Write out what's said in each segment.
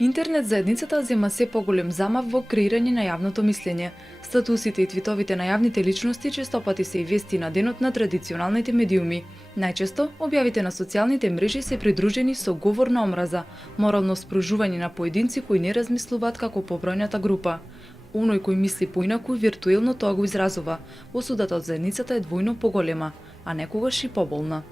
Интернет заедницата зема се поголем замав во креирање на јавното мислење. Статусите и твитовите на јавните личности честопати се и вести на денот на традиционалните медиуми. Најчесто, објавите на социјалните мрежи се придружени со говор на омраза, морално спружување на поединци кои не размислуваат како побројната група. Оној кој мисли поинаку виртуелно тоа го изразува. Осудата од заедницата е двојно поголема, а некогаш и поболна.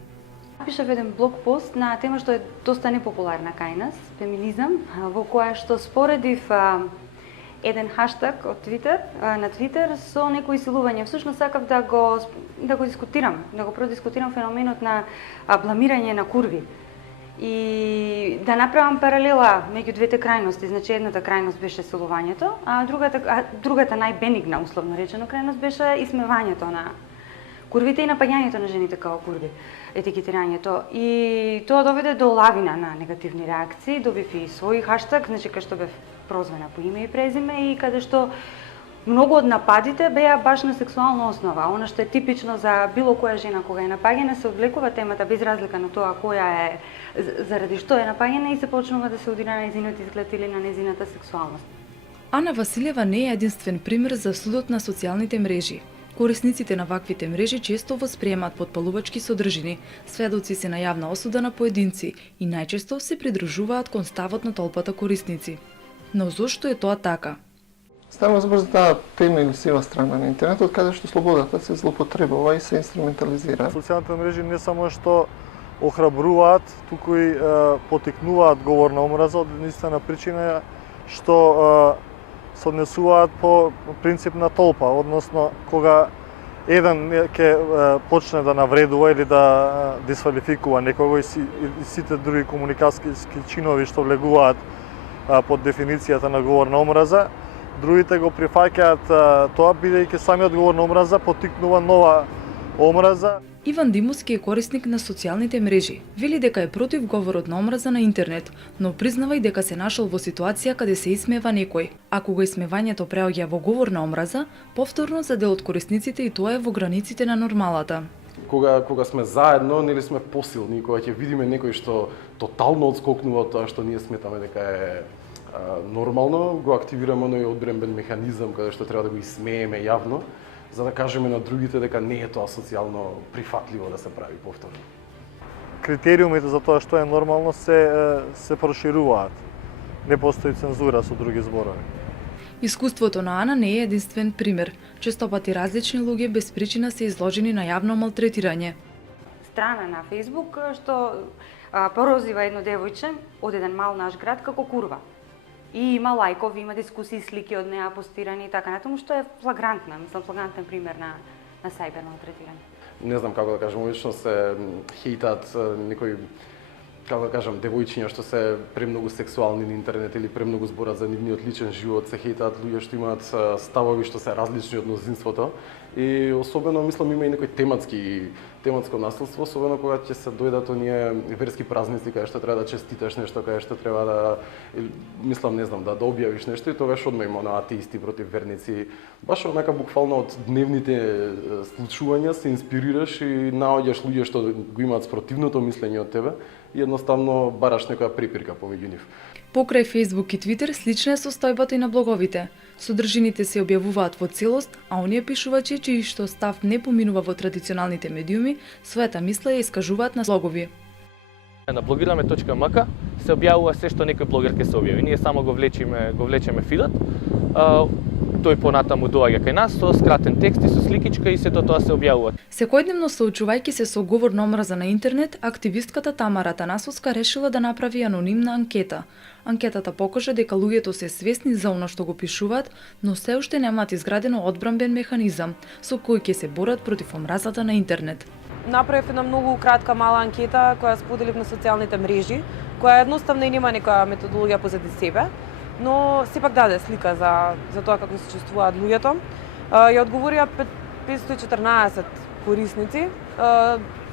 Пишав еден блог пост на тема што е доста непопуларна кај нас, феминизам, во која што споредив еден хаштаг од Твитер, на Твитер со некои силување. Всушност сакав да го дискутирам, да го продискутирам феноменот на бламирање на курви. И да направам паралела меѓу двете крајности, значи едната крајност беше силувањето, а другата најбенигна, условно речено, крајност беше исмевањето на курвите и напаѓањето на жените као курви, етикетирањето. И тоа доведе до лавина на негативни реакции, добив и свој хаштаг, значи кај што бев прозвана по име и презиме и каде што многу од нападите беа баш на сексуална основа. Она што е типично за било која жена кога е напаѓана, се одвлекува темата без разлика на тоа која е, заради што е напаѓана и се почнува да се удира на нејзиниот изглед или на нејзината сексуалност. Ана Василева не е единствен пример за судот на социјалните мрежи. Корисниците на ваквите мрежи често восприемаат потпалувачки содржини, сведоци се на јавна осуда на поединци и најчесто се придружуваат кон ставот на толпата корисници. Но зошто е тоа така? Станува збор за таа темна или сива страна на интернетот, каде што слободата се злоупотребува и се инструментализира. Социјалните мрежи не само што охрабруваат, туку и потикнуваат говор на омраза од единствена причина што се однесуваат по принцип на толпа, односно кога еден ќе почне да навредува или да дисквалификува некого и сите други комуникацијски чинови што влегуваат под дефиницијата на говор на омраза, другите го прифаќаат тоа бидејќи самиот говор на омраза поттикнува нова омраза. Иван Димовски е корисник на социјалните мрежи. Вели дека е против говорот на омраза на интернет, но признава и дека се нашол во ситуација каде се исмева некој. А кога исмевањето преоѓа во говор на омраза, повторно за дел од корисниците и тоа е во границите на нормалата. Кога сме заедно, нели сме посилни, кога ќе видиме некој што тотално одскокнува од тоа што ние сметаме дека е нормално, го активираме оној одбрембен механизам каде што треба да го исмееме јавно, за да кажеме на другите дека не е тоа социјално прифатливо да се прави повторно. Критериумите за тоа што е нормално се прошируваат. Не постои цензура со други зборови. Искуството на Ана не е единствен пример. Честопати различни луѓе без причина се изложени на јавно малтретирање. Страна на Фејсбук што порозива едно девојче од еден мал наш град како курва. И има лајкови, има дискусии, слики од неа постирани и така натаму, што е флагрантен пример на сајбер малтретирање. Не знам како да кажам, лично се хейтаат некои, како да кажам, девојчиња што се премногу сексуални на интернет или премногу зборат за нивниот личен живот, се хейтаат луѓе што имаат ставови што се различни од мнозинството. И особено мислам има и некој тематско наследство, особено кога ќе се дојдат оние верски празници каде што треба да честиташ нешто, каде што треба да мислам не знам да објавиш нешто и тогаш одма има на атеисти против верници. Баш онака буквално од дневните случувања се инспирираш и наоѓаш луѓе што го имаат спротивното мислење од тебе и едноставно бараш некоја препирка помеѓу нив. Покрај Facebook и Twitter слична е состојбата и на блоговите. Содржините се објавуваат во целост, а оние пишувачи чиј што став не поминува во традиционалните медиуми, својата мисла ја искажуваат на блогови. На blogirame.mk се објавува се што некој блогер ќе се објави. Ние само го влечеме фидот. Тој понатаму доаѓа кај нас со скратен текст и со сликичка и сето тоа се објавува. Секојдневно соочувајќи се со говор на омраза на интернет, активистката Тамара Танасовска решила да направи анонимна анкета. Анкетата покажа дека луѓето се свесни за она што го пишуваат, но се уште немаат изградено одбрамбен механизам со кој ќе се борат против омразата на интернет. Направив една многу кратка мала анкета која споделив на социјалните мрежи, која едноставно и нема некоја методологија позади себе, но сепак даде слика за тоа како се чувствуваат луѓето. Ја одговорија 514 корисници,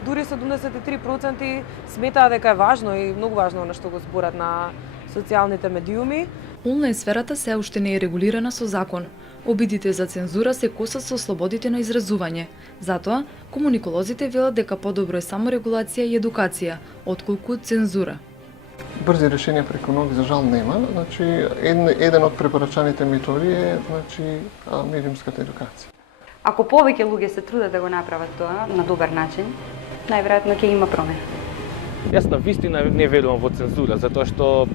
дури 73% сметаа дека е важно и многу важно она што го зборат на социјалните медиуми. Онлайн сферата се уште не е регулирана со закон. Обидите за цензура се косат со слободите на изразување. Затоа, комуниколозите велат дека подобро е саморегулација и едукација, отколку цензура. Брзи решенија преку ноги за жал нема. Значи еден од препорачаните методи е медиумската едукација. Ако повеќе луѓе се трудат да го направат тоа на добар начин, најверојатно ќе има промена. Јас на вистина не верувам во цензура, затоа што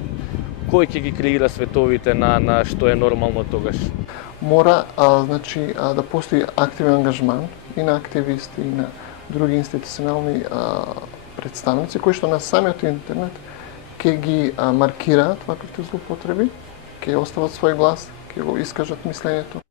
кој ќе ги креира световите на што е нормално тогаш? Мора да постои активен ангажман и на активисти и на други институционални представници кои што на самиот интернет ќе ги маркираат ваквите злоупотреби, ќе остават свој глас, ќе го искажат мислењето